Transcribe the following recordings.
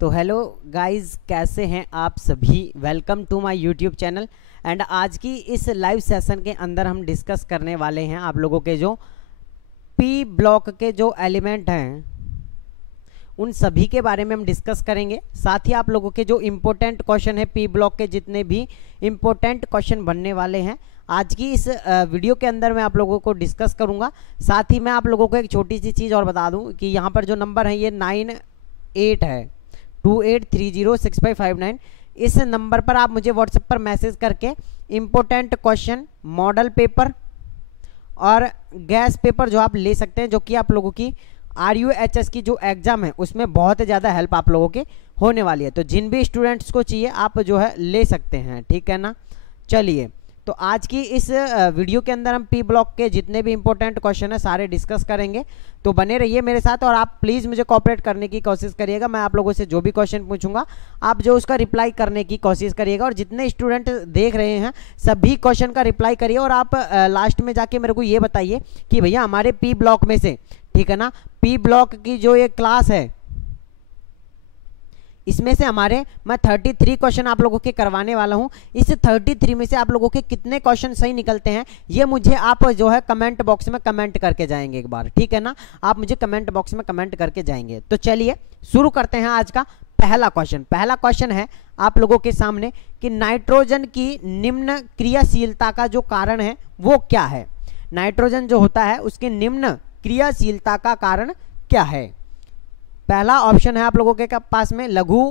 तो hello guys, कैसे हैं आप सभी। Welcome to my YouTube channel. And आज की इस लाइव सेशन के अंदर हम डिस्कस करने वाले हैं आप लोगों के जो पी ब्लॉक के जो एलिमेंट हैं उन सभी के बारे में हम डिस्कस करेंगे। साथ ही आप लोगों के जो इम्पोर्टेंट क्वेश्चन है पी ब्लॉक के जितने भी इम्पोर्टेंट क्वेश्चन बनने वाले हैं आज की इस वीडियो के अंदर मैं आप लोगों को डिस्कस करूंगा। साथ ही मैं आप लोगों को एक छोटी सी चीज़ और बता दूं कि यहाँ पर जो नंबर है ये 98 है 28306559। इस नंबर पर आप मुझे व्हाट्सएप पर मैसेज करके इम्पोर्टेंट क्वेश्चन, मॉडल पेपर और गैस पेपर जो आप ले सकते हैं, जो कि आप लोगों की RUHS की जो एग्ज़ाम है उसमें बहुत ज़्यादा हेल्प आप लोगों के होने वाली है। तो जिन भी स्टूडेंट्स को चाहिए आप जो है ले सकते हैं, ठीक है ना। चलिए, तो आज की इस वीडियो के अंदर हम पी ब्लॉक के जितने भी इंपॉर्टेंट क्वेश्चन है सारे डिस्कस करेंगे। तो बने रहिए मेरे साथ और आप प्लीज़ मुझे कोऑपरेट करने की कोशिश करिएगा। मैं आप लोगों से जो भी क्वेश्चन पूछूंगा आप जो उसका रिप्लाई करने की कोशिश करिएगा। और जितने स्टूडेंट देख रहे हैं सभी क्वेश्चन का रिप्लाई करिए। और आप लास्ट में जाके मेरे को ये बताइए कि भैया हमारे पी ब्लॉक में से, ठीक है ना, पी ब्लॉक की जो ये क्लास है इसमें से मैं 33 क्वेश्चन आप लोगों के करवाने वाला हूं। इस 33 में से आप लोगों के कितने क्वेश्चन सही निकलते हैं ये मुझे आप जो है कमेंट बॉक्स में कमेंट करके जाएंगे एक बार, ठीक है ना। आप मुझे कमेंट बॉक्स में कमेंट करके जाएंगे। तो चलिए शुरू करते हैं आज का पहला क्वेश्चन। पहला क्वेश्चन है आप लोगों के सामने कि नाइट्रोजन की निम्न क्रियाशीलता का जो कारण है वो क्या है। नाइट्रोजन जो होता है उसकी निम्न क्रियाशीलता का कारण क्या है। पहला ऑप्शन है आप लोगों के पास में लघु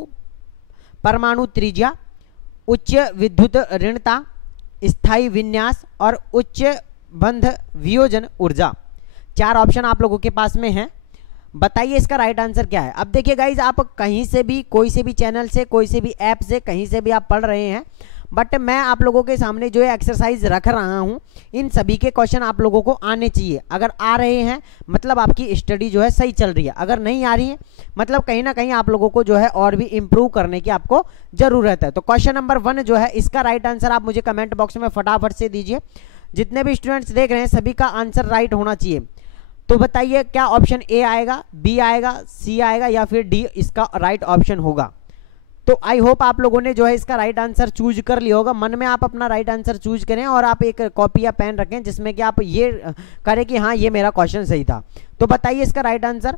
परमाणु त्रिज्या, उच्च विद्युत ऋणता, स्थायी विन्यास और उच्च बंध वियोजन ऊर्जा। 4 ऑप्शन आप लोगों के पास में हैं। बताइए इसका राइट आंसर क्या है। अब देखिए गाइज, आप कहीं से भी, कोई से भी चैनल से, कोई से भी ऐप से, कहीं से भी आप पढ़ रहे हैं, बट मैं आप लोगों के सामने जो है एक्सरसाइज रख रहा हूं, इन सभी के क्वेश्चन आप लोगों को आने चाहिए। अगर आ रहे हैं मतलब आपकी स्टडी जो है सही चल रही है, अगर नहीं आ रही है मतलब कहीं ना कहीं आप लोगों को जो है और भी इंप्रूव करने की आपको जरूरत है। तो क्वेश्चन नंबर 1 जो है इसका राइट आंसर आप मुझे कमेंट बॉक्स में फटाफट से दीजिए। जितने भी स्टूडेंट्स देख रहे हैं सभी का आंसर राइट होना चाहिए। तो बताइए क्या ऑप्शन ए आएगा, बी आएगा, सी आएगा या फिर डी इसका राइट ऑप्शन होगा। तो आई होप आप लोगों ने जो है इसका राइट आंसर चूज कर लिया होगा। मन में आप अपना राइट आंसर चूज करें और आप एक कॉपी या पेन रखें जिसमें कि आप ये करें कि हाँ ये मेरा क्वेश्चन सही था। तो बताइए इसका राइट आंसर।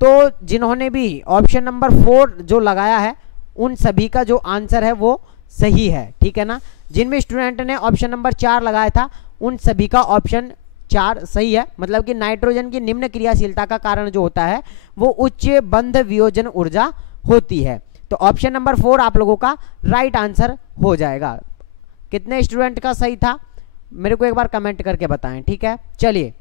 तो जिन्होंने भी ऑप्शन नंबर 4 जो लगाया है उन सभी का जो आंसर है वो सही है, ठीक है ना। जिन भी स्टूडेंट ने ऑप्शन नंबर 4 लगाया था उन सभी का ऑप्शन 4 सही है। मतलब कि नाइट्रोजन की निम्न क्रियाशीलता का कारण जो होता है वो उच्च बंध वियोजन ऊर्जा होती है। तो ऑप्शन नंबर 4 आप लोगों का राइट आंसर हो जाएगा। कितने स्टूडेंट का सही था मेरे को एक बार कमेंट करके बताएं, ठीक है। चलिए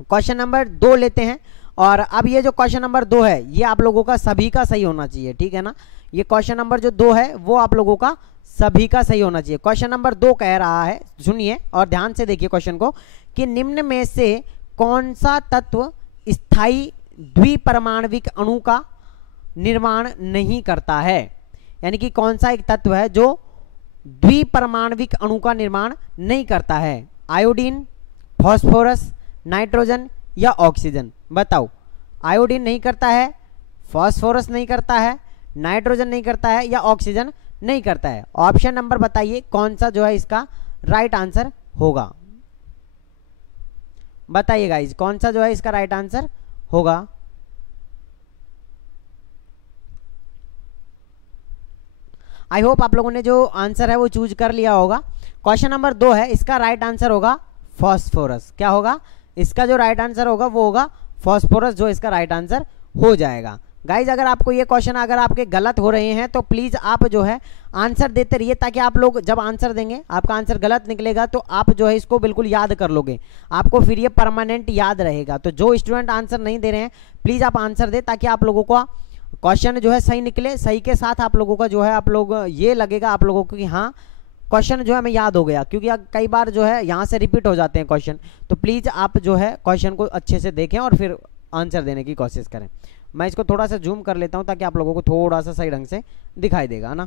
क्वेश्चन नंबर 2 लेते हैं। और अब ये जो क्वेश्चन नंबर 2 है ये आप लोगों का सभी का सही होना चाहिए, ठीक है ना। ये क्वेश्चन नंबर जो 2 है वो आप लोगों का सभी का सही होना चाहिए। क्वेश्चन नंबर 2 कह रहा है, सुनिए और ध्यान से देखिए क्वेश्चन को, कि निम्न में से कौन सा तत्व स्थायी द्विपरमाणविक अणु का निर्माण नहीं करता है। यानी कि कौन सा एक तत्व है जो द्विपरमाणविक अणु का निर्माण नहीं करता है। आयोडीन, फास्फोरस, नाइट्रोजन या ऑक्सीजन। बताओ, आयोडीन नहीं करता है, फास्फोरस नहीं करता है, नाइट्रोजन नहीं करता है या ऑक्सीजन नहीं करता है। ऑप्शन नंबर बताइए कौन सा जो है इसका राइट आंसर होगा। बताइए गाइज कौन सा जो है इसका राइट आंसर होगा। आई होप आप लोगों ने जो आंसर है वो चूज कर लिया होगा। क्वेश्चन नंबर 2 है, इसका राइट आंसर होगा फास्फोरस। क्या होगा इसका जो राइट आंसर होगा वो होगा फास्फोरस, जो इसका राइट आंसर हो जाएगा। गाइज अगर आपको ये क्वेश्चन अगर आपके गलत हो रहे हैं तो प्लीज़ आप जो है आंसर देते रहिए, ताकि आप लोग जब आंसर देंगे आपका आंसर गलत निकलेगा तो आप जो है इसको बिल्कुल याद कर लोगे, आपको फिर ये परमानेंट याद रहेगा। तो जो स्टूडेंट आंसर नहीं दे रहे हैं प्लीज़ आप आंसर दें, ताकि आप लोगों को क्वेश्चन जो है सही निकले। सही के साथ आप लोगों का जो है आप लोग ये लगेगा आप लोगों को कि हाँ क्वेश्चन जो है हमें याद हो गया, क्योंकि कई बार जो है यहाँ से रिपीट हो जाते हैं क्वेश्चन। तो प्लीज़ आप जो है क्वेश्चन को अच्छे से देखें और फिर आंसर देने की कोशिश करें। मैं इसको थोड़ा सा जूम कर लेता हूँ ताकि आप लोगों को थोड़ा सा सही ढंग से दिखाई देगा ना।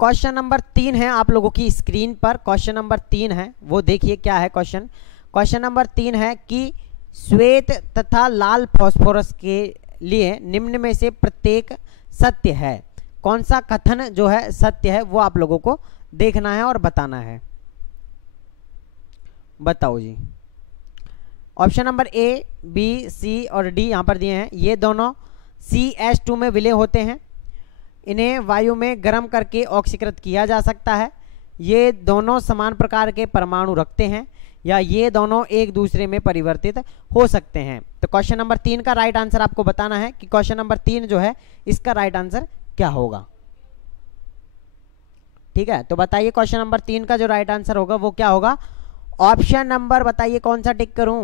क्वेश्चन नंबर 3 है आप लोगों की स्क्रीन पर। क्वेश्चन नंबर 3 है वो देखिए क्या है क्वेश्चन। क्वेश्चन नंबर 3 है कि श्वेत तथा लाल फास्फोरस के लिए निम्न में से प्रत्येक सत्य है। कौन सा कथन जो है सत्य है वो आप लोगों को देखना है और बताना है। बताओ जी। ऑप्शन नंबर ए, बी, सी और डी यहाँ पर दिए हैं। ये दोनों CH2 में विलय होते हैं। इन्हें वायु में गर्म करके ऑक्सीकृत किया जा सकता है। ये दोनों समान प्रकार के परमाणु रखते हैं, या ये दोनों एक दूसरे में परिवर्तित हो सकते हैं। तो क्वेश्चन नंबर 3 का राइट आंसर आपको बताना है कि क्वेश्चन नंबर 3 जो है इसका राइट आंसर क्या होगा। ठीक है, तो बताइए क्वेश्चन नंबर 3 का जो राइट आंसर होगा वो क्या होगा। ऑप्शन नंबर बताइए कौन सा टिक करूं।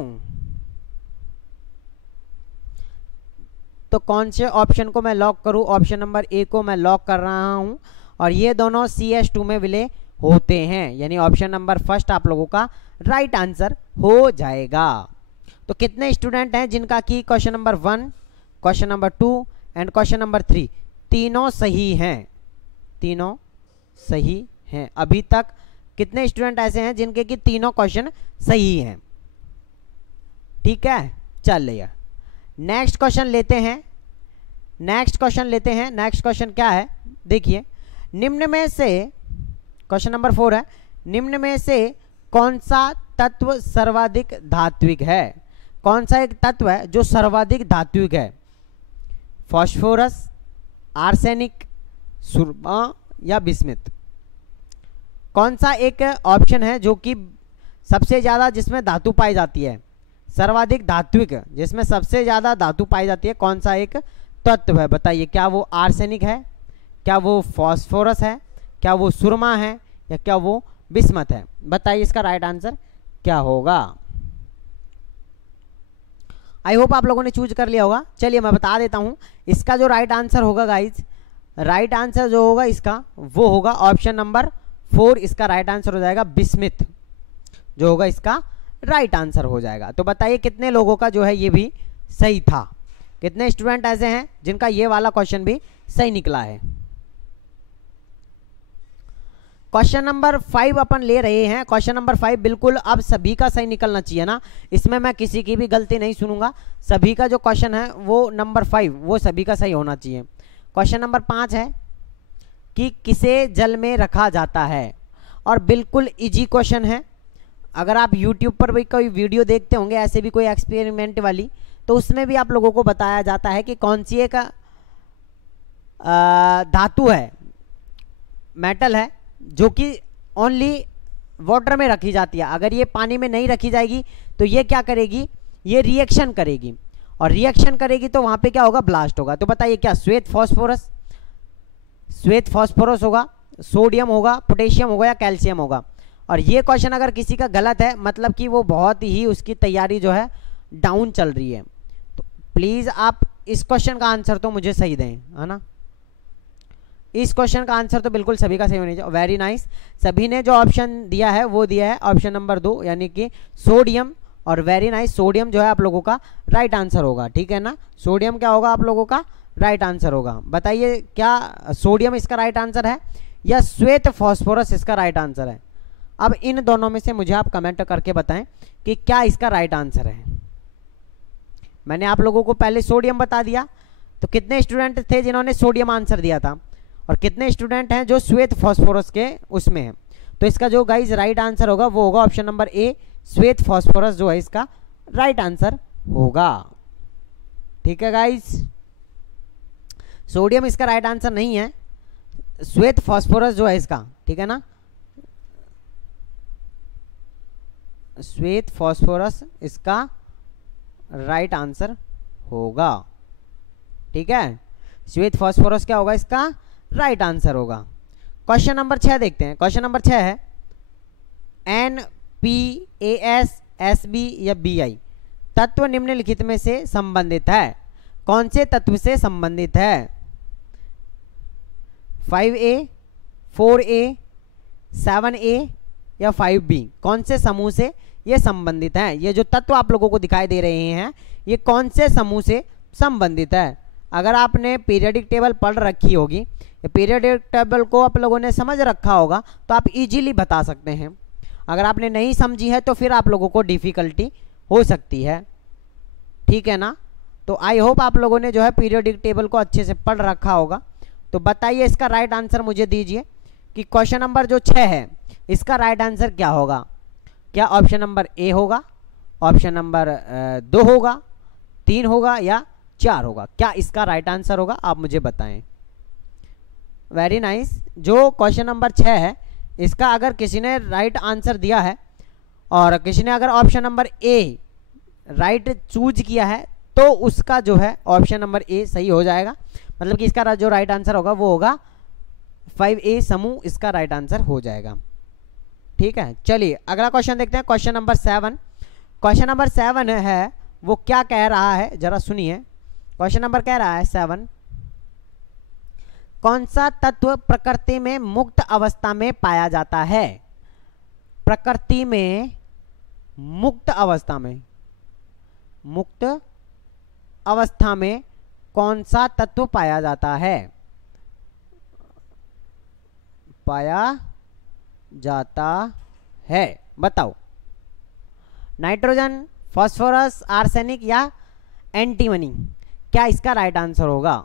तो कौन से ऑप्शन को मैं लॉक करूं। ऑप्शन नंबर ए को मैं लॉक कर रहा हूं, और ये दोनों CH2 में विलय होते हैं, यानी ऑप्शन नंबर फर्स्ट आप लोगों का राइट आंसर हो जाएगा। तो कितने स्टूडेंट हैं जिनका कि question number 1, question number 2 and question number 3 तीनों सही हैं। तीनों सही हैं। अभी तक कितने स्टूडेंट ऐसे हैं जिनके कि तीनों क्वेश्चन सही हैं। ठीक है, चलिए नेक्स्ट क्वेश्चन लेते हैं। नेक्स्ट क्वेश्चन क्या है देखिए। निम्न में से, क्वेश्चन नंबर 4 है, निम्न में से कौन सा तत्व सर्वाधिक धात्विक है। कौन सा एक तत्व है जो सर्वाधिक धात्विक है। फास्फोरस, आर्सेनिक, सुरमा या बिस्मिथ। कौन सा एक ऑप्शन है जो कि सबसे ज़्यादा जिसमें धातु पाई जाती है, सर्वाधिक धात्विक जिसमें सबसे ज़्यादा धातु पाई जाती है, कौन सा एक तत्व है बताइए। क्या वो आर्सेनिक है, क्या वो फास्फोरस है, क्या वो सुरमा है, या क्या वो बिस्मथ है। बताइए इसका राइट आंसर क्या होगा। आई होप आप लोगों ने चूज कर लिया होगा। चलिए मैं बता देता हूं इसका जो राइट आंसर होगा गाइज। राइट आंसर जो होगा इसका वो होगा ऑप्शन नंबर 4। इसका राइट आंसर हो जाएगा बिस्मिथ, जो होगा इसका राइट आंसर हो जाएगा। तो बताइए कितने लोगों का जो है ये भी सही था। कितने स्टूडेंट ऐसे हैं जिनका ये वाला क्वेश्चन भी सही निकला है। क्वेश्चन नंबर 5 अपन ले रहे हैं। क्वेश्चन नंबर 5 बिल्कुल अब सभी का सही निकलना चाहिए ना, इसमें मैं किसी की भी गलती नहीं सुनूंगा। सभी का जो क्वेश्चन है वो नंबर 5 वो सभी का सही होना चाहिए। क्वेश्चन नंबर 5 है कि किसे जल में रखा जाता है, और बिल्कुल इजी क्वेश्चन है। अगर आप YouTube पर भी कोई वीडियो देखते होंगे ऐसे भी कोई एक्सपेरिमेंट वाली, तो उसमें भी आप लोगों को बताया जाता है कि कौन सी एक धातु है, मेटल है, जो कि ओनली वाटर में रखी जाती है। अगर ये पानी में नहीं रखी जाएगी तो ये क्या करेगी, ये रिएक्शन करेगी, और रिएक्शन करेगी तो वहां पे क्या होगा, ब्लास्ट होगा। तो बताइए क्या श्वेत फास्फोरस होगा, सोडियम होगा, पोटेशियम होगा या कैल्शियम होगा। और ये क्वेश्चन अगर किसी का गलत है मतलब कि वो बहुत ही उसकी तैयारी जो है डाउन चल रही है। तो प्लीज आप इस क्वेश्चन का आंसर तो मुझे सही दें, है ना। इस क्वेश्चन का आंसर तो बिल्कुल सभी का सही होना चाहिए। वेरी नाइस, सभी ने जो ऑप्शन दिया है वो दिया है ऑप्शन नंबर 2 यानी कि सोडियम। और वेरी नाइस, सोडियम जो है आप लोगों का राइट आंसर होगा। ठीक है ना, सोडियम क्या होगा आप लोगों का राइट आंसर होगा। बताइए क्या सोडियम इसका राइट आंसर है या श्वेत फास्फोरस इसका राइट आंसर है। अब इन दोनों में से मुझे आप कमेंट करके बताएं कि क्या इसका राइट आंसर है। मैंने आप लोगों को पहले सोडियम बता दिया, तो कितने स्टूडेंट थे जिन्होंने सोडियम आंसर दिया था, और कितने स्टूडेंट हैं जो श्वेत फास्फोरस के उसमें हैं। तो इसका जो गाइज राइट आंसर होगा वो होगा ऑप्शन नंबर ए, श्वेत फास्फोरस जो है इसका राइट आंसर होगा। ठीक है गाइज, सोडियम इसका राइट आंसर नहीं है, श्वेत फास्फोरस जो है इसका, ठीक है ना, श्वेत फास्फोरस इसका राइट आंसर होगा। ठीक है, श्वेत फास्फोरस क्या होगा इसका राइट आंसर होगा। क्वेश्चन नंबर 6 देखते हैं। क्वेश्चन नंबर 6 है NPAS SB या BI तत्व निम्नलिखित में से संबंधित है। कौन से तत्व से संबंधित है। 5A, 4A, 7A या 5B, कौन से समूह से ये संबंधित है। ये जो तत्व आप लोगों को दिखाई दे रहे हैं ये कौन से समूह से संबंधित है। अगर आपने पीरियोडिक टेबल पढ़ रखी होगी, पीरियोडिक टेबल को आप लोगों ने समझ रखा होगा तो आप इजीली बता सकते हैं। अगर आपने नहीं समझी है तो फिर आप लोगों को डिफिकल्टी हो सकती है। ठीक है ना, तो आई होप आप लोगों ने जो है पीरियोडिक टेबल को अच्छे से पढ़ रखा होगा। तो बताइए इसका राइट आंसर मुझे दीजिए कि क्वेश्चन नंबर जो 6 है इसका राइट आंसर क्या होगा। क्या ऑप्शन नंबर ए होगा, ऑप्शन नंबर 2 होगा, 3 होगा या 4 होगा? क्या इसका राइट आंसर होगा, आप मुझे बताएं। Very nice. जो क्वेश्चन नंबर 6 है इसका अगर किसी ने राइट आंसर दिया है और किसी ने अगर option number A right choose किया है तो उसका जो है ऑप्शन नंबर ए सही हो जाएगा। मतलब कि इसका जो राइट आंसर होगा वो होगा 5A समूह, इसका राइट आंसर हो जाएगा। ठीक है, चलिए अगला क्वेश्चन देखते हैं। Question number 7। क्वेश्चन नंबर 7 है वो क्या कह रहा है, जरा सुनिए। क्वेश्चन नंबर कह रहा है 7, कौन सा तत्व प्रकृति में मुक्त अवस्था में पाया जाता है? प्रकृति में मुक्त अवस्था में, मुक्त अवस्था में कौन सा तत्व पाया जाता है? पाया जाता है, बताओ। नाइट्रोजन, फास्फोरस, आर्सेनिक या एंटीमनी? क्या इसका राइट आंसर होगा?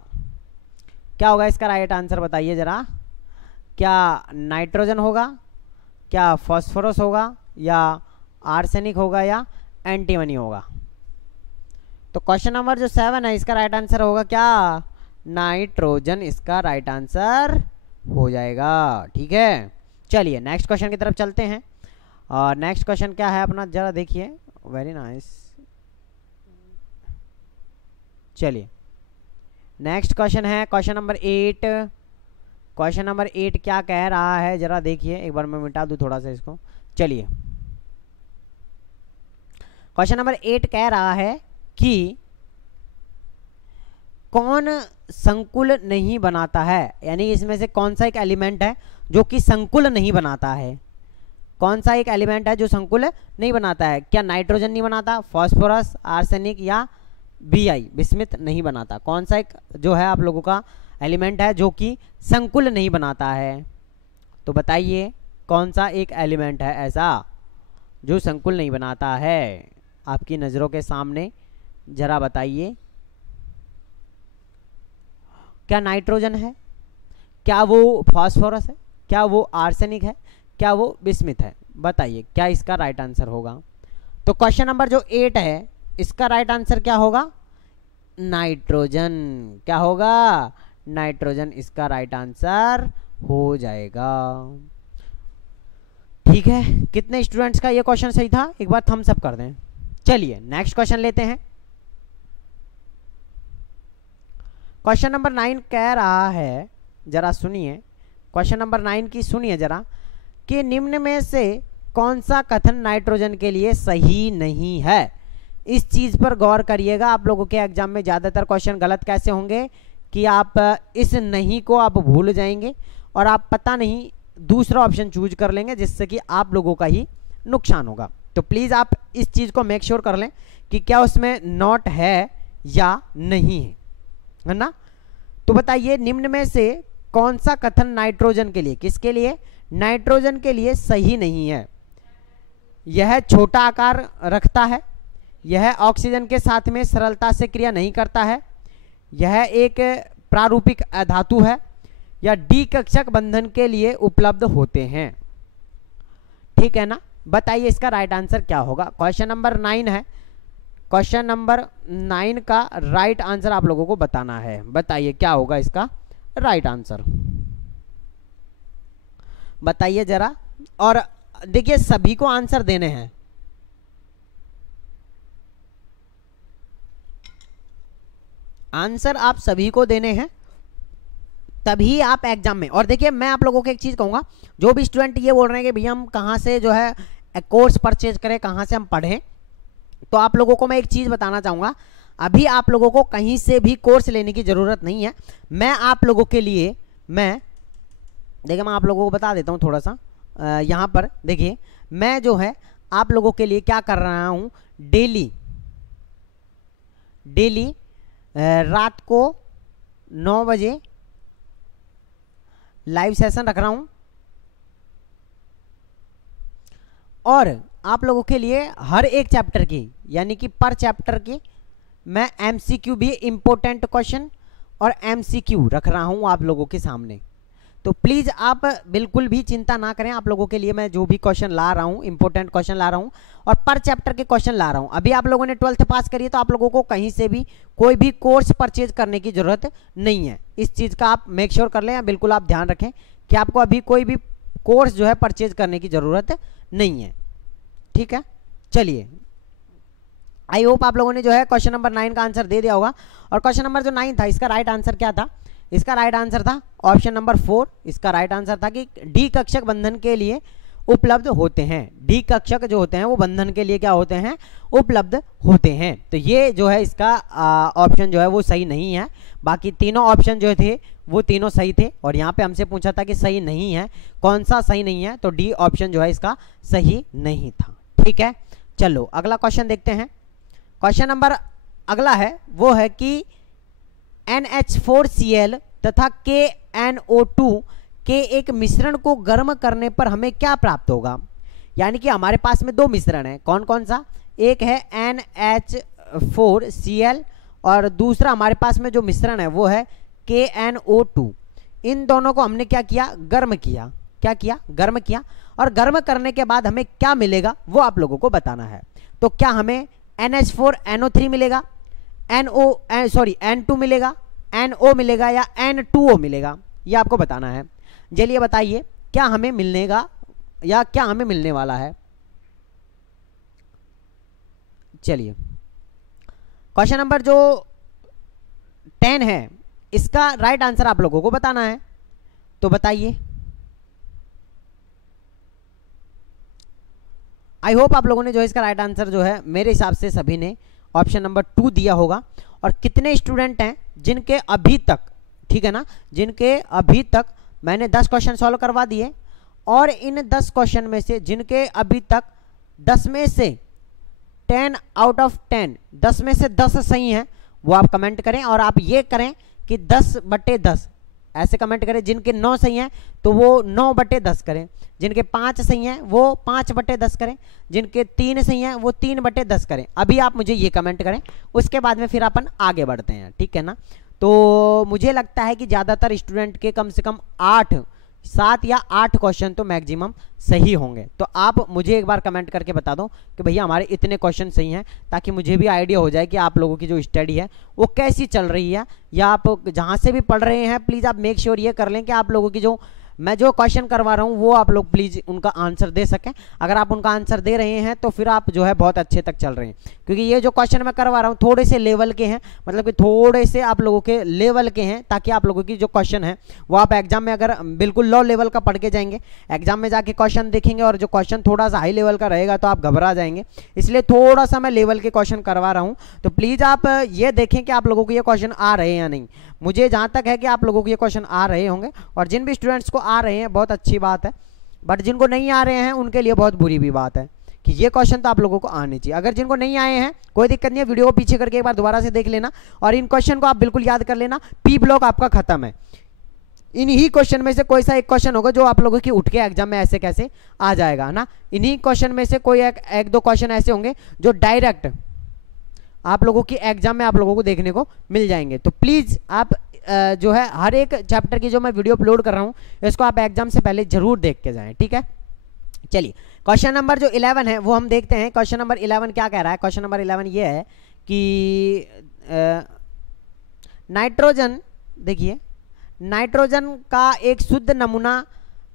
क्या होगा इसका राइट आंसर, बताइए जरा। क्या नाइट्रोजन होगा, क्या फास्फोरस होगा, या आर्सेनिक होगा, या एंटीमनी होगा? तो क्वेश्चन नंबर जो 7 है इसका राइट आंसर होगा क्या? नाइट्रोजन इसका राइट आंसर हो जाएगा। ठीक है, चलिए नेक्स्ट क्वेश्चन की तरफ चलते हैं। और नेक्स्ट क्वेश्चन क्या है अपना, जरा देखिए। Very nice. चलिए नेक्स्ट क्वेश्चन है क्वेश्चन नंबर 8। क्वेश्चन नंबर 8 क्या कह रहा है, जरा देखिए। एक बार मैं मिटा दूं थोड़ा सा इसको। चलिए क्वेश्चन नंबर 8 कह रहा है कि कौन संकुल नहीं बनाता है, यानी इसमें से कौन सा एक एलिमेंट है जो कि संकुल नहीं बनाता है? कौन सा एक एलिमेंट है जो संकुल नहीं बनाता है? क्या नाइट्रोजन नहीं बनाता, फास्फोरस, आर्सेनिक या Bi बिस्मिथ नहीं बनाता? कौन सा एक जो है आप लोगों का एलिमेंट है जो कि संकुल नहीं बनाता है? तो बताइए कौन सा एक एलिमेंट है ऐसा जो संकुल नहीं बनाता है? आपकी नज़रों के सामने जरा बताइए। क्या नाइट्रोजन है, क्या वो फास्फोरस है, क्या वो आर्सेनिक है, क्या वो बिस्मिथ है? बताइए क्या इसका राइट आंसर होगा। तो क्वेश्चन नंबर जो 8 है इसका राइट आंसर क्या होगा? नाइट्रोजन। क्या होगा? नाइट्रोजन इसका राइट आंसर हो जाएगा। ठीक है, कितने स्टूडेंट्स का ये क्वेश्चन सही था, एक बार थम्स अप कर दें। चलिए नेक्स्ट क्वेश्चन लेते हैं। क्वेश्चन नंबर 9 कह रहा है, जरा सुनिए। क्वेश्चन नंबर 9 की सुनिए जरा, कि निम्न में से कौन सा कथन नाइट्रोजन के लिए सही नहीं है? इस चीज पर गौर करिएगा। आप लोगों के एग्जाम में ज्यादातर क्वेश्चन गलत कैसे होंगे कि आप इस नहीं को आप भूल जाएंगे और आप पता नहीं दूसरा ऑप्शन चूज कर लेंगे, जिससे कि आप लोगों का ही नुकसान होगा। तो प्लीज आप इस चीज को मेक श्योर कर लें कि क्या उसमें नॉट है या नहीं है ना। तो बताइए निम्न में से कौन सा कथन नाइट्रोजन के लिए, किसके लिए? नाइट्रोजन के लिए सही नहीं है। यह छोटा आकार रखता है, यह ऑक्सीजन के साथ में सरलता से क्रिया नहीं करता है, यह एक प्रारूपिक अधातु है, या डी कक्षक बंधन के लिए उपलब्ध होते हैं। ठीक है ना, बताइए इसका राइट आंसर क्या होगा। क्वेश्चन नंबर 9 है, क्वेश्चन नंबर 9 का राइट आंसर आप लोगों को बताना है। बताइए क्या होगा इसका राइट आंसर, बताइए जरा। और देखिए सभी को आंसर देने हैं। आंसर आप सभी को देने हैं, तभी आप एग्जाम में। और देखिए मैं आप लोगों को एक चीज कहूंगा, जो भी स्टूडेंट ये बोल रहे हैं कि भैया हम कहां से जो है कोर्स परचेज करें, कहां से हम पढ़ें, तो आप लोगों को मैं एक चीज बताना चाहूंगा। अभी आप लोगों को कहीं से भी कोर्स लेने की जरूरत नहीं है। मैं आप लोगों के लिए देखिए मैं आप लोगों को बता देता हूं थोड़ा सा। यहां पर देखिए मैं जो है आप लोगों के लिए क्या कर रहा हूं, डेली रात को 9 बजे लाइव सेशन रख रहा हूं, और आप लोगों के लिए हर एक चैप्टर की, यानी कि पर चैप्टर की मैं एमसीक्यू भी इंपॉर्टेंट क्वेश्चन और एमसीक्यू रख रहा हूं आप लोगों के सामने। तो प्लीज़ आप बिल्कुल भी चिंता ना करें, आप लोगों के लिए मैं जो भी क्वेश्चन ला रहा हूँ इंपॉर्टेंट क्वेश्चन ला रहा हूँ और पर चैप्टर के क्वेश्चन ला रहा हूँ। अभी आप लोगों ने 12th पास करी है तो आप लोगों को कहीं से भी कोई भी कोर्स परचेज करने की ज़रूरत नहीं है। इस चीज़ का आप मेक श्योर कर लें या बिल्कुल आप ध्यान रखें कि आपको अभी कोई भी कोर्स जो है परचेज करने की ज़रूरत नहीं है, ठीक है। चलिए, आई होप आप लोगों ने जो है क्वेश्चन नंबर 9 का आंसर दे दिया होगा। और क्वेश्चन नंबर जो 9 था इसका राइट आंसर क्या था? इसका राइट आंसर था ऑप्शन नंबर 4। इसका राइट आंसर था कि डी कक्षक बंधन के लिए उपलब्ध होते हैं। डी कक्षक जो होते हैं वो बंधन के लिए क्या होते हैं? उपलब्ध होते हैं। तो ये जो है इसका ऑप्शन जो है वो सही नहीं है। बाकी तीनों ऑप्शन जो थे वो तीनों सही थे और यहाँ पे हमसे पूछा था कि सही नहीं है, कौन सा सही नहीं है, तो डी ऑप्शन जो है इसका सही नहीं था, ठीक है। चलो अगला क्वेश्चन देखते हैं। क्वेश्चन नंबर अगला है वो है कि NH4Cl तथा KNO2 के एक मिश्रण को गर्म करने पर हमें क्या प्राप्त होगा? यानी कि हमारे पास में दो मिश्रण है, कौन कौन सा? एक है NH4Cl और दूसरा हमारे पास में जो मिश्रण है वो है KNO2। इन दोनों को हमने क्या किया? गर्म किया। क्या किया? गर्म किया। और गर्म करने के बाद हमें क्या मिलेगा वो आप लोगों को बताना है। तो क्या हमें NH4NO3 मिलेगा, N2 मिलेगा, NO मिलेगा या N2O मिलेगा, ये आपको बताना है। चलिए बताइए क्या हमें मिलेगा या क्या हमें मिलने वाला है। चलिए क्वेश्चन नंबर जो 10 है इसका राइट आंसर आप लोगों को बताना है, तो बताइए। आई होप आप लोगों ने जो है इसका राइट आंसर जो है मेरे हिसाब से सभी ने ऑप्शन नंबर 2 दिया होगा। और कितने स्टूडेंट हैं जिनके अभी तक, ठीक है ना, जिनके अभी तक मैंने 10 क्वेश्चन सॉल्व करवा दिए और इन 10 क्वेश्चन में से जिनके अभी तक 10 में से 10 आउट ऑफ 10, 10 में से 10 सही हैं, वो आप कमेंट करें। और आप ये करें कि 10/10 ऐसे कमेंट करें। जिनके 9 सही हैं तो वो 9/10 करें, जिनके 5 सही हैं वो 5/10 करें, जिनके 3 सही हैं वो 3/10 करें। अभी आप मुझे ये कमेंट करें, उसके बाद में फिर अपन आगे बढ़ते हैं, ठीक है ना। तो मुझे लगता है कि ज़्यादातर स्टूडेंट के कम से कम 7 या 8 क्वेश्चन तो मैक्सिमम सही होंगे। तो आप मुझे एक बार कमेंट करके बता दो कि भैया हमारे इतने क्वेश्चन सही हैं, ताकि मुझे भी आइडिया हो जाए कि आप लोगों की जो स्टडी है वो कैसी चल रही है। या आप जहाँ से भी पढ़ रहे हैं प्लीज़ आप मेक श्योर ये कर लें कि आप लोगों की जो मैं जो क्वेश्चन करवा रहा हूँ वो आप लोग प्लीज़ उनका आंसर दे सकें। अगर आप उनका आंसर दे रहे हैं तो फिर आप जो है बहुत अच्छे तक चल रहे हैं, क्योंकि ये जो क्वेश्चन मैं करवा रहा हूँ थोड़े से लेवल के हैं, मतलब कि थोड़े से आप लोगों के लेवल के हैं, ताकि आप लोगों की जो क्वेश्चन है वो आप एग्जाम में अगर बिल्कुल लो लेवल का पढ़ के जाएंगे, एग्जाम में जाके क्वेश्चन देखेंगे और जो क्वेश्चन थोड़ा सा हाई लेवल का रहेगा तो आप घबरा जाएंगे। इसलिए थोड़ा सा मैं लेवल के क्वेश्चन करवा रहा हूँ। तो प्लीज़ आप ये देखें कि आप लोगों को ये क्वेश्चन आ रहे हैं या नहीं। मुझे जहाँ तक है कि आप लोगों को ये क्वेश्चन आ रहे होंगे, और जिन भी स्टूडेंट्स को आ रहे हैं बहुत अच्छी बात है, बट जिनको नहीं आ रहे हैं उनके लिए बहुत बुरी भी बात है कि ये क्वेश्चन तो आप लोगों को आने चाहिए। अगर जिनको नहीं आए हैं कोई दिक्कत नहीं है, वीडियो को पीछे करके एक बार दोबारा से देख लेना और इन क्वेश्चन को आप बिल्कुल याद कर लेना। पी ब्लॉक आपका खत्म है। इन्हीं क्वेश्चन में से कोई सा एक क्वेश्चन होगा जो आप लोगों की उठ के एग्जाम में ऐसे कैसे आ जाएगा ना। इन्हीं क्वेश्चन में से कोई एक दो क्वेश्चन ऐसे होंगे जो डायरेक्ट आप लोगों की एग्जाम में आप लोगों को देखने को मिल जाएंगे। तो प्लीज़ आप जो है हर एक चैप्टर की जो मैं वीडियो अपलोड कर रहा हूँ इसको आप एग्जाम से पहले जरूर देख के जाएं, ठीक है। चलिए क्वेश्चन नंबर जो 11 है वो हम देखते हैं। क्वेश्चन नंबर 11 क्या कह रहा है? क्वेश्चन नंबर 11 ये है कि नाइट्रोजन, देखिए नाइट्रोजन का एक शुद्ध नमूना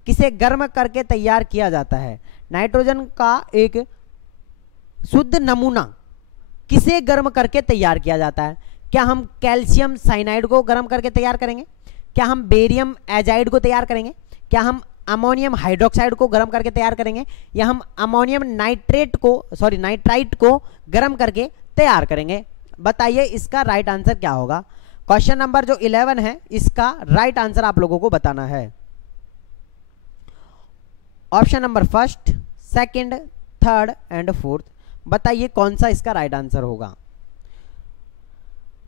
किसे गर्म करके तैयार किया जाता है? नाइट्रोजन का एक शुद्ध नमूना किसे गर्म करके तैयार किया जाता है? क्या हम कैल्शियम साइनाइड को गर्म करके तैयार करेंगे? क्या हम बेरियम एजाइड को तैयार करेंगे? क्या हम अमोनियम हाइड्रोक्साइड को गर्म करके तैयार करेंगे? या हम अमोनियम नाइट्राइट को गर्म करके तैयार करेंगे? बताइए इसका राइट आंसर क्या होगा। क्वेश्चन नंबर जो 11 है इसका राइट आंसर आप लोगों को बताना है। ऑप्शन नंबर 1, 2, 3 एंड 4, बताइए कौन सा इसका राइट आंसर होगा।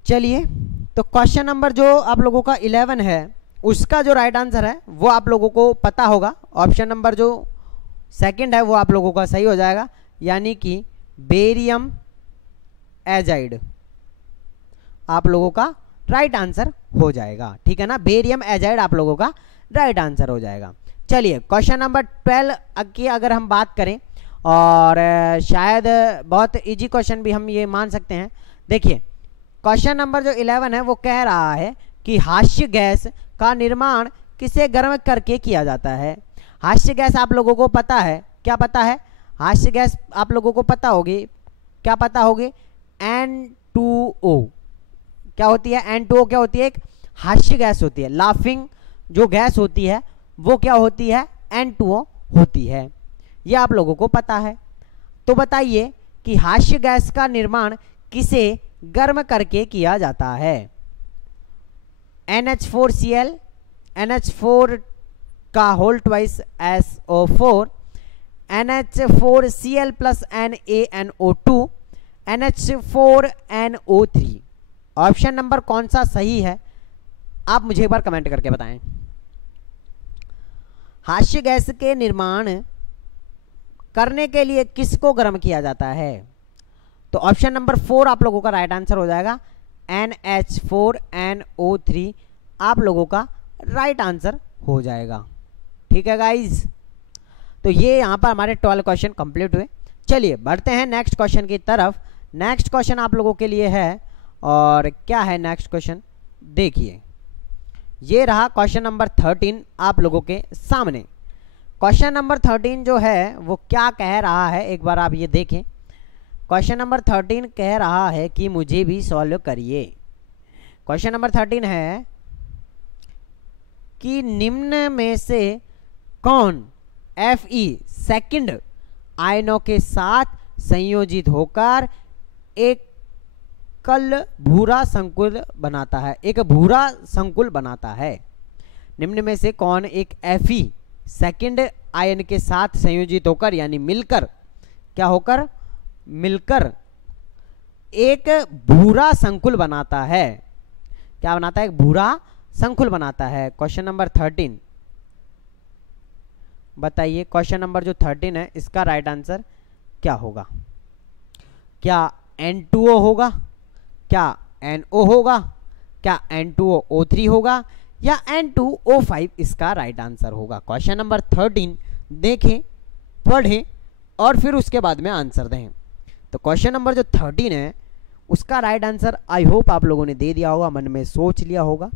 चलिए तो क्वेश्चन नंबर जो आप लोगों का 11 है उसका जो राइट आंसर है वो आप लोगों को पता होगा। ऑप्शन नंबर जो 2 है वो आप लोगों का सही हो जाएगा, यानी कि बेरियम एजाइड। आप लोगों का राइट आंसर हो जाएगा, ठीक है ना। बेरियम एजाइड आप लोगों का राइट आंसर हो जाएगा। चलिए क्वेश्चन नंबर 12 की अगर हम बात करें, और शायद बहुत इजी क्वेश्चन भी हम ये मान सकते हैं। देखिए क्वेश्चन नंबर जो 11 है वो कह रहा है कि हास्य गैस का निर्माण किसे गर्म करके किया जाता है। हास्य गैस आप लोगों को पता है, क्या पता है? हास्य गैस आप लोगों को पता होगी, क्या पता होगी? N2O क्या होती है? N2O क्या होती है? एक हास्य गैस होती है। लाफिंग जो गैस होती है वो क्या होती है? N2O होती है, ये आप लोगों को पता है। तो बताइए कि हास्य गैस का निर्माण किसे गर्म करके किया जाता है? NH4Cl, NH4 का whole twice SO4, NH4Cl plus NaNO2, NH4NO3। Option number कौन सा सही है आप मुझे एक बार कमेंट करके बताएं। हास्य गैस के निर्माण करने के लिए किसको गर्म किया जाता है? तो ऑप्शन नंबर 4 आप लोगों का राइट आंसर हो जाएगा। NH4NO3 आप लोगों का राइट आंसर हो जाएगा, ठीक है गाइज। तो ये यहाँ पर हमारे 12 क्वेश्चन कंप्लीट हुए। चलिए बढ़ते हैं नेक्स्ट क्वेश्चन की तरफ। नेक्स्ट क्वेश्चन आप लोगों के लिए है, और क्या है नेक्स्ट क्वेश्चन? देखिए ये रहा क्वेश्चन नंबर 13 आप लोगों के सामने। क्वेश्चन नंबर 13 जो है वो क्या कह रहा है, एक बार आप ये देखें। क्वेश्चन नंबर 13 कह रहा है कि मुझे भी सॉल्व करिए। क्वेश्चन नंबर 13 है कि निम्न में से कौन Fe सेकंड आयनों के साथ संयोजित होकर एक कल भूरा संकुल बनाता है, एक भूरा संकुल बनाता है। निम्न में से कौन एक Fe सेकंड आयन के साथ संयोजित होकर, यानी मिलकर, क्या होकर? मिलकर एक भूरा संकुल बनाता है। क्या बनाता है? एक भूरा संकुल बनाता है। क्वेश्चन नंबर 13 बताइए, क्वेश्चन नंबर जो 13 है इसका राइट आंसर क्या होगा? क्या N2O होगा, क्या NO होगा, क्या N2O3 होगा, या N2O5 इसका राइट आंसर होगा? क्वेश्चन नंबर 13 देखें, पढ़ें और फिर उसके बाद में आंसर दें। तो क्वेश्चन नंबर जो 13 है उसका राइट आंसर आई होप आप लोगों ने दे दिया होगा, मन में सोच लिया होगा।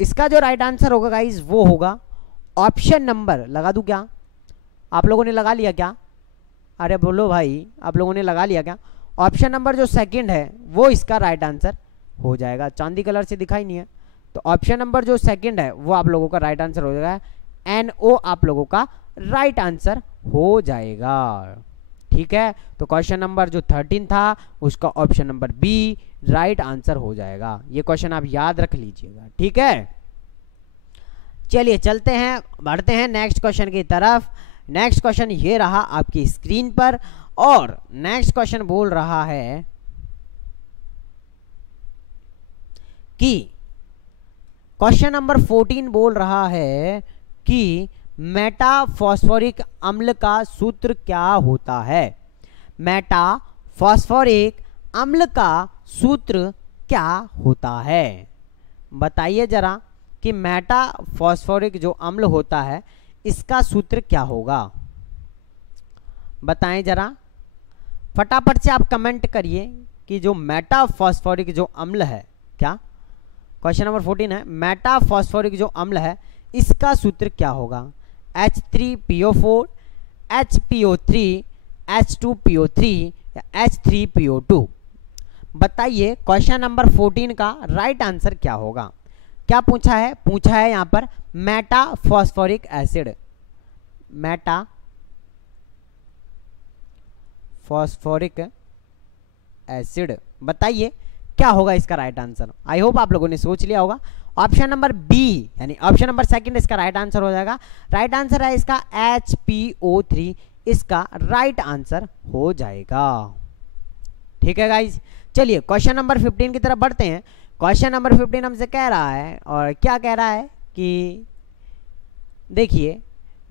इसका जो राइट आंसर होगा गाइज वो होगा ऑप्शन नंबर, लगा दूं क्या? आप लोगों ने लगा लिया क्या? अरे बोलो भाई, आप लोगों ने लगा लिया क्या? ऑप्शन नंबर जो सेकंड है वो इसका राइट आंसर हो जाएगा। चांदी कलर से दिखाई नहीं है, तो ऑप्शन नंबर जो सेकंड है वो आप लोगों का राइट आंसर हो जाएगा। NO आप लोगों का राइट आंसर हो जाएगा, ठीक है। तो क्वेश्चन नंबर जो 13 था उसका option number B right answer हो जाएगा। ये क्वेश्चन आप याद रख लीजिएगा, ठीक है। चलिए चलते हैं, बढ़ते हैं नेक्स्ट क्वेश्चन की तरफ। नेक्स्ट क्वेश्चन ये रहा आपकी स्क्रीन पर, और नेक्स्ट क्वेश्चन बोल रहा है कि क्वेश्चन नंबर 14 बोल रहा है कि मेटाफॉस्फोरिक अम्ल का सूत्र क्या होता है? मेटाफॉस्फोरिक अम्ल का सूत्र क्या होता है? बताइए जरा कि मेटाफॉस्फोरिक जो अम्ल होता है इसका सूत्र क्या होगा? बताएं जरा, फटाफट से आप कमेंट करिए कि जो मेटाफॉस्फोरिक जो अम्ल है, क्या क्वेश्चन नंबर 14 है, मेटाफॉस्फोरिक जो अम्ल है इसका सूत्र क्या होगा? H3PO4, HPO3, H2PO3 या H3PO2? बताइए क्वेश्चन नंबर 14 का राइट आंसर क्या होगा? क्या पूछा है? पूछा है यहां पर मेटाफॉस्फोरिक एसिड, मेटाफॉस्फोरिक एसिड। बताइए क्या होगा इसका राइट आंसर? आई होप आप लोगों ने सोच लिया होगा। ऑप्शन नंबर बी यानी ऑप्शन नंबर सेकंड इसका राइट आंसर हो जाएगा। राइट आंसर है इसका HPO3 इसका राइट आंसर हो जाएगा, ठीक है गाइज। चलिए क्वेश्चन नंबर 15 की तरफ बढ़ते हैं। क्वेश्चन नंबर 15 हमसे कह रहा है, और क्या कह रहा है कि देखिए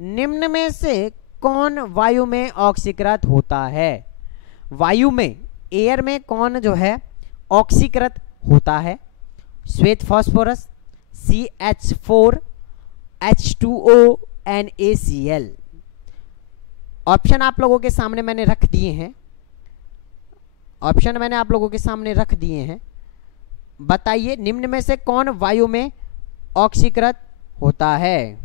निम्न में से कौन वायु में ऑक्सीकृत होता है? वायु में, एयर में कौन जो है ऑक्सीकृत होता है? श्वेत phosphorus, CH4, H2O, NaCl। Option आप लोगों के सामने मैंने रख दिए हैं, ऑप्शन मैंने आप लोगों के सामने रख दिए हैं। बताइए निम्न में से कौन वायु में ऑक्सीकृत होता है?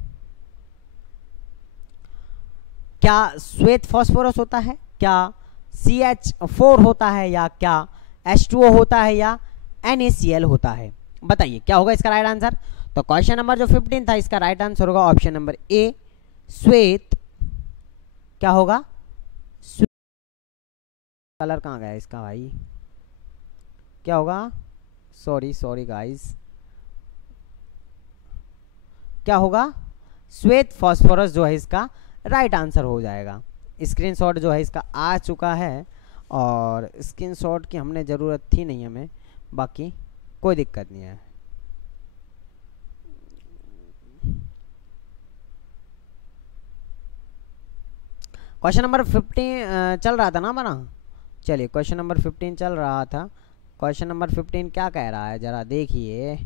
क्या श्वेत फास्फोरस होता है, क्या CH4 होता है, या क्या H2O होता है, या NaCl होता है? बताइए क्या होगा इसका राइट आंसर। तो क्वेश्चन नंबर जो 15 था इसका राइट आंसर होगा ऑप्शन नंबर ए, श्वेत। क्या होगा? कलर कहाँ गया इसका भाई? क्या होगा? सॉरी गाइस, क्या होगा? श्वेत फास्फोरस जो है इसका राइट आंसर हो जाएगा। स्क्रीनशॉट जो है इसका आ चुका है, और स्क्रीनशॉट की हमने ज़रूरत थी नहीं हमें, बाकी कोई दिक्कत नहीं है। क्वेश्चन नंबर 15 चल रहा था ना हमारा? चलिए क्वेश्चन नंबर 15 चल रहा था। क्वेश्चन नंबर 15 क्या कह रहा है जरा देखिए।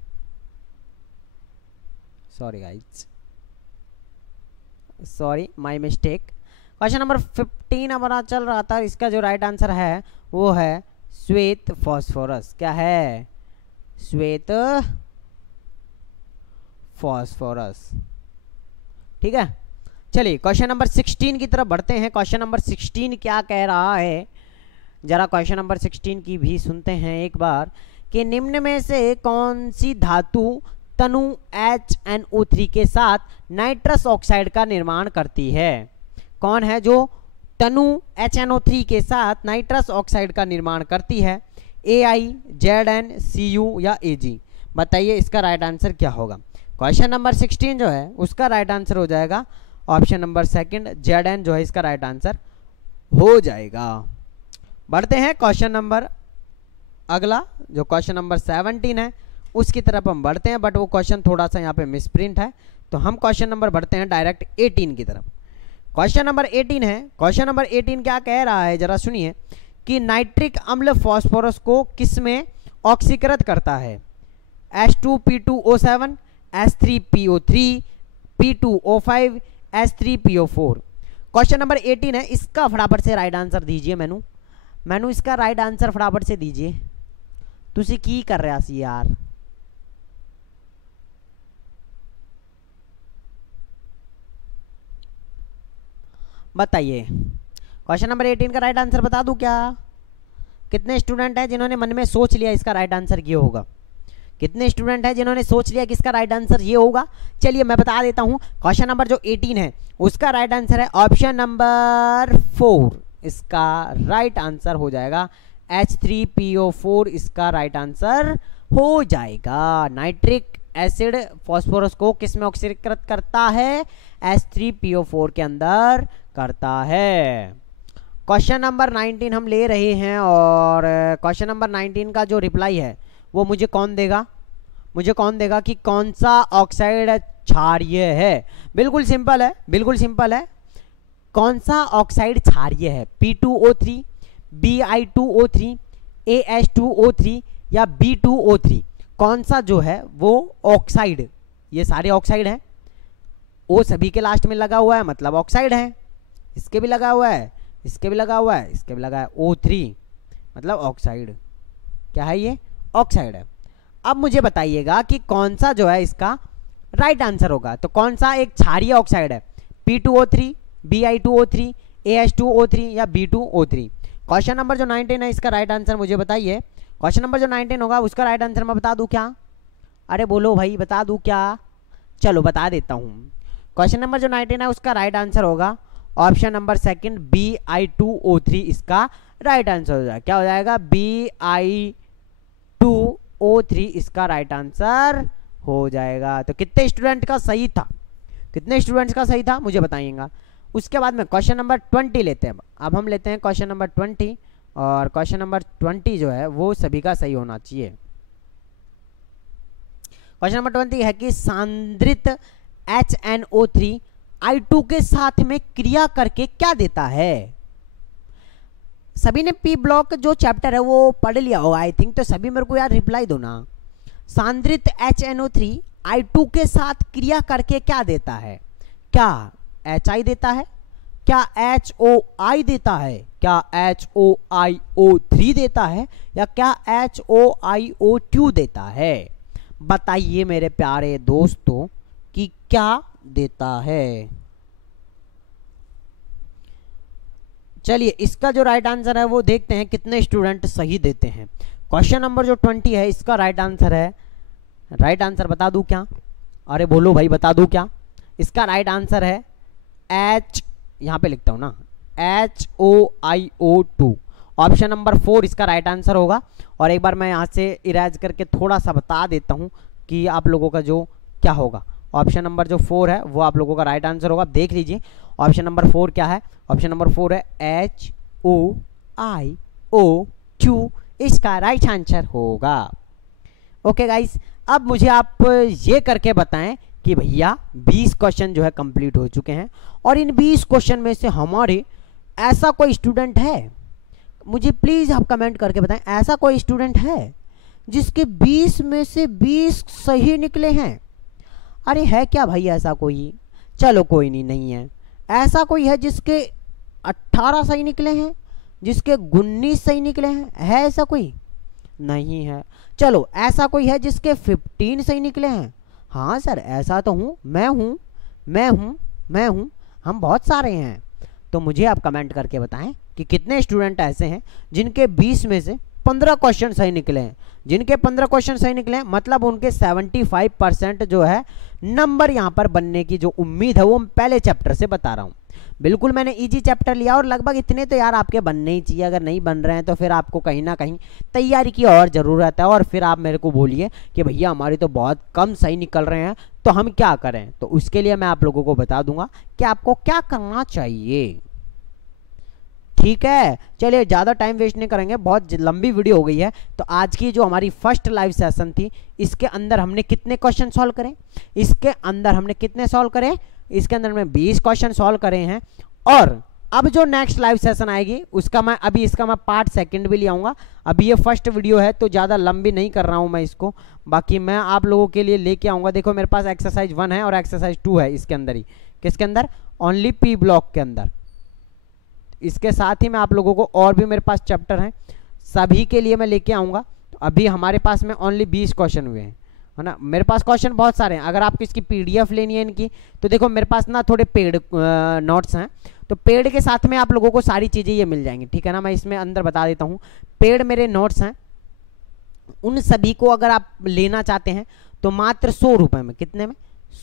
Sorry guys, sorry my mistake. Question number 15 हमारा चल रहा था, इसका जो राइट आंसर है वो है श्वेत फास्फोरस। क्या है? श्वेत फास्फोरस। ठीक है, चलिए क्वेश्चन नंबर 16 की तरफ बढ़ते हैं। क्वेश्चन नंबर 16 क्या कह रहा है, जरा क्वेश्चन नंबर 16 की भी सुनते हैं एक बार, कि निम्न में से कौन सी धातु तनु HNO3 के साथ नाइट्रस ऑक्साइड का निर्माण करती है? कौन है जो तनु HNO3 के साथ नाइट्रस ऑक्साइड का निर्माण करती है? Ai, Zn, Cu या Ag? बताइए इसका राइट आंसर क्या होगा। क्वेश्चन नंबर 16 जो है उसका राइट आंसर हो जाएगा ऑप्शन नंबर सेकंड, Zn जो है इसका राइट आंसर हो जाएगा। बढ़ते हैं क्वेश्चन नंबर अगला, जो क्वेश्चन नंबर 17 है उसकी तरफ हम बढ़ते हैं, बट वो क्वेश्चन थोड़ा सा यहाँ पे मिसप्रिंट है, तो हम क्वेश्चन नंबर बढ़ते हैं डायरेक्ट 18 की तरफ। क्वेश्चन नंबर 18 है। क्वेश्चन नंबर 18 क्या कह रहा है जरा सुनिए, कि नाइट्रिक अम्ल फास्फोरस को किस में ऑक्सीकृत करता है? H2P2O7, H3PO3, P2O5, H3PO4। Question number 18 है, इसका फटाफट से राइट आंसर दीजिए। मैनू इसका राइट आंसर फटाफट से दीजिए। तुसी की कर रहा सी यार? बताइए क्वेश्चन नंबर 18 का राइट आंसर बता दूं क्या? कितने स्टूडेंट हैं जिन्होंने मन में सोच लिया इसका राइट आंसर ये होगा? कितने स्टूडेंट हैं जिन्होंने सोच लिया कि इसका राइट आंसर ये होगा? चलिए मैं बता देता हूं, क्वेश्चन नंबर जो 18 है उसका राइट आंसर है ऑप्शन नंबर 4। इसका राइट आंसर हो जाएगा H3PO4, इसका राइट आंसर हो जाएगा। नाइट्रिक एसिड फास्फोरस को किस में ऑक्सीकृत करता है? H3PO4 के अंदर करता है। क्वेश्चन नंबर 19 हम ले रहे हैं, और क्वेश्चन नंबर 19 का जो रिप्लाई है वो मुझे कौन देगा? मुझे कौन देगा कि कौन सा ऑक्साइड क्षारीय है? बिल्कुल सिंपल है, बिल्कुल सिंपल है। कौन सा ऑक्साइड क्षारीय है? P2O3, Bi2O3, AH2O3 या B2O3? कौन सा जो है वो ऑक्साइड, ये सारे ऑक्साइड हैं, ओ सभी के लास्ट में लगा हुआ है मतलब ऑक्साइड है। इसके भी लगा हुआ है, इसके भी लगा हुआ है, इसके भी लगा है, O3 मतलब ऑक्साइड। क्या है ये? ऑक्साइड है। अब मुझे बताइएगा कि कौन सा जो है इसका राइट आंसर होगा। तो कौन सा एक क्षारीय ऑक्साइड है? P2O3, Bi2O3, AH2O3 या B2O3? क्वेश्चन नंबर जो 19 है इसका राइट आंसर मुझे बताइए। क्वेश्चन नंबर जो 19 होगा उसका राइट आंसर मैं बता दूं क्या? अरे बोलो भाई, बता दूं क्या? चलो बता देता हूं। क्वेश्चन नंबर जो 19 है उसका राइट आंसर होगा ऑप्शन नंबर सेकंड, Bi2O3 इसका राइट आंसर हो जाएगा। क्या हो जाएगा? Bi2O3 इसका राइट आंसर हो जाएगा। तो कितने स्टूडेंट का सही था? कितने स्टूडेंट्स का सही था मुझे बताइएगा। उसके बाद में क्वेश्चन नंबर 20 लेते हैं। अब हम लेते हैं क्वेश्चन नंबर 20, और क्वेश्चन नंबर 20 जो है वो सभी का सही होना चाहिए। क्वेश्चन नंबर 20 है कि सांद्रित HNO3 I2 के साथ में क्रिया करके क्या देता है? सभी ने पी ब्लॉक जो चैप्टर है वो पढ़ लिया हो आई थिंक, तो सभी मेरे को यार रिप्लाई दो ना। सांद्रित HNO3 I2 के साथ क्रिया करके क्या देता है? क्या HI देता है, क्या HOI देता है, क्या HOiO3 देता है, या क्या HOiO2 देता है? बताइए मेरे प्यारे दोस्तों कि क्या देता है। चलिए इसका जो राइट आंसर है वो देखते हैं कितने स्टूडेंट सही देते हैं। क्वेश्चन नंबर जो 20 है इसका राइट आंसर है, राइट आंसर बता दूं क्या? अरे बोलो भाई बता दूं क्या? इसका राइट आंसर है H, यहां पे लिखता हूं ना, HOiO2। ऑप्शन नंबर 4 इसका राइट आंसर होगा। और एक बार मैं यहां से इरेज करके थोड़ा सा बता देता हूं कि आप लोगों का जो क्या होगा। ऑप्शन नंबर जो 4 है वो आप लोगों का राइट आंसर होगा। देख लीजिए ऑप्शन नंबर 4 क्या है। ऑप्शन नंबर 4 है HOiO2, इसका राइट आंसर होगा। ओके गाइस, अब मुझे आप ये करके बताएं कि भैया 20 क्वेश्चन जो है कंप्लीट हो चुके हैं, और इन 20 क्वेश्चन में से हमारे ऐसा कोई स्टूडेंट है, मुझे प्लीज आप कमेंट करके बताएं, ऐसा कोई स्टूडेंट है जिसके 20 में से 20 सही निकले हैं? अरे है क्या भाई ऐसा कोई? चलो कोई नहीं, नहीं है। ऐसा कोई है जिसके 18 सही निकले हैं, जिसके 19 सही निकले हैं? है ऐसा कोई? नहीं है। चलो ऐसा कोई है जिसके 15 सही निकले हैं? हाँ सर ऐसा तो हूँ, मैं हूँ, मैं हूँ, मैं हूँ, हम बहुत सारे हैं। तो मुझे आप कमेंट करके बताएं कि कितने स्टूडेंट ऐसे हैं जिनके 20 में से 15 क्वेश्चन सही निकले हैं। जिनके 15 क्वेश्चन सही निकले हैं मतलब उनके 75% जो है नंबर यहाँ पर बनने की जो उम्मीद है वो मैं पहले चैप्टर से बता रहा हूँ। बिल्कुल मैंने इजी चैप्टर लिया और लगभग इतने तो यार आपके बनने ही चाहिए। अगर नहीं बन रहे हैं तो फिर आपको कहीं ना कहीं तैयारी की और ज़रूरत है। और फिर आप मेरे को बोलिए कि भैया हमारी तो बहुत कम सही निकल रहे हैं, तो हम क्या करें? तो उसके लिए मैं आप लोगों को बता दूंगा कि आपको क्या करना चाहिए। ठीक है, चलिए ज़्यादा टाइम वेस्ट नहीं करेंगे, बहुत लंबी वीडियो हो गई है। तो आज की जो हमारी फर्स्ट लाइव सेशन थी इसके अंदर हमने कितने क्वेश्चन सॉल्व करे? इसके अंदर हमने कितने सॉल्व करे? इसके अंदर में 20 क्वेश्चन सॉल्व करे हैं। और अब जो नेक्स्ट लाइव सेशन आएगी उसका मैं अभी इसका मैं पार्ट सेकंड भी ले आऊँगा। अभी ये फर्स्ट वीडियो है तो ज़्यादा लंबी नहीं कर रहा हूँ मैं इसको, बाकी मैं आप लोगों के लिए लेके आऊँगा। देखो मेरे पास एक्सरसाइज 1 है और एक्सरसाइज 2 है इसके अंदर ही। किसके अंदर? ओनली पी ब्लॉक के अंदर। इसके साथ ही मैं आप लोगों को और भी मेरे पास चैप्टर हैं सभी के लिए मैं लेके आऊँगा। तो अभी हमारे पास में ओनली 20 क्वेश्चन हुए हैं, है ना। मेरे पास क्वेश्चन बहुत सारे हैं। अगर आपको इसकी PDF लेनी है इनकी तो देखो मेरे पास ना थोड़े पेड नोट्स हैं, तो पेड के साथ में आप लोगों को सारी चीज़ें ये मिल जाएंगी। ठीक है ना, मैं इसमें अंदर बता देता हूँ। पेड मेरे नोट्स हैं, उन सभी को अगर आप लेना चाहते हैं तो मात्र 100 रुपये में। कितने में?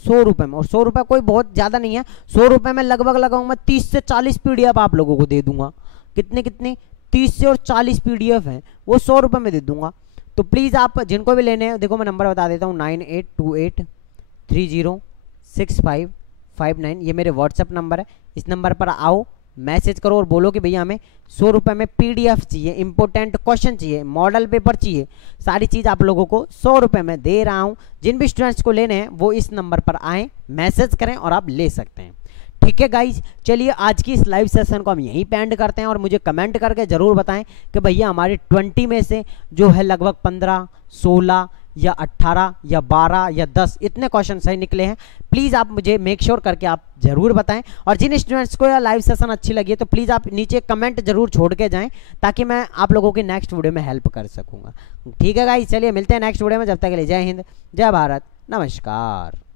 100 रुपये में। और 100 रुपये कोई बहुत ज़्यादा नहीं है। 100 रुपये में लगभग लगाऊंगा 30 से 40 PDF आप लोगों को दे दूंगा। कितने कितने? 30 से और 40 PDF हैं वो 100 रुपये में दे दूंगा। तो प्लीज़ आप जिनको भी लेने हैं, देखो मैं नंबर बता देता हूँ 9828306559। ये मेरे WhatsApp नंबर है। इस नंबर पर आओ, मैसेज करो और बोलो कि भैया हमें 100 रुपये में PDF चाहिए, इंपॉर्टेंट क्वेश्चन चाहिए, मॉडल पेपर चाहिए। सारी चीज़ आप लोगों को 100 रुपये में दे रहा हूँ। जिन भी स्टूडेंट्स को लेने हैं वो इस नंबर पर आएँ, मैसेज करें और आप ले सकते हैं। ठीक है गाइज, चलिए आज की इस लाइव सेशन को हम यहीं पे एंड करते हैं। और मुझे कमेंट करके ज़रूर बताएं कि भैया हमारे 20 में से जो है लगभग 15, 16 या 18 या 12 या 10 इतने क्वेश्चन सही निकले हैं। प्लीज़ आप मुझे मेक श्योर करके आप ज़रूर बताएं। और जिन स्टूडेंट्स को यह लाइव सेशन अच्छी लगी है तो प्लीज़ आप नीचे कमेंट जरूर छोड़ के जाएं ताकि मैं आप लोगों की नेक्स्ट वीडियो में हेल्प कर सकूँगा। ठीक है गाइज, चलिए मिलते हैं नेक्स्ट वीडियो में। जब तक के लिए जय हिंद, जय भारत, नमस्कार।